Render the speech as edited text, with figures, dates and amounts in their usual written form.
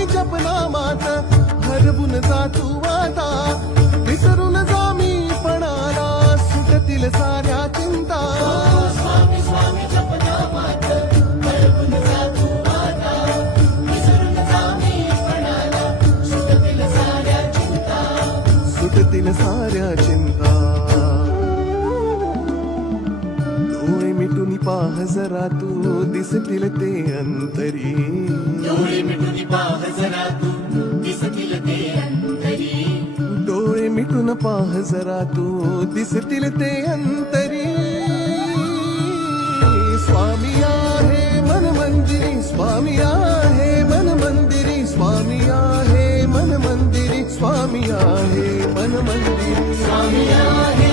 स्वामी जपनामात हरवून जा तू आता, विसरून जा मी पणाला सुटतील साऱ्या चिंता. स्वामी स्वामी जपनामात हरवून जा तू आता, विसरून जा मी पणाला सुटतील साऱ्या चिंता. सुटतील साऱ्या चिंता. डोळे मिटून पाह जरा तू दिसतील ते अंतरी. डोळे मिटून पाह जरा तू दिसतील ते अंतरी. डोळे मिटून पाह जरा तू दिसतील ते अंतरी. स्वामी आहे मन मंदिरी, स्वामी आहे मन मंदिरी, स्वामी आहे मन मंदिरी, स्वामी आहे मन मंदिरी. स्वामी आहे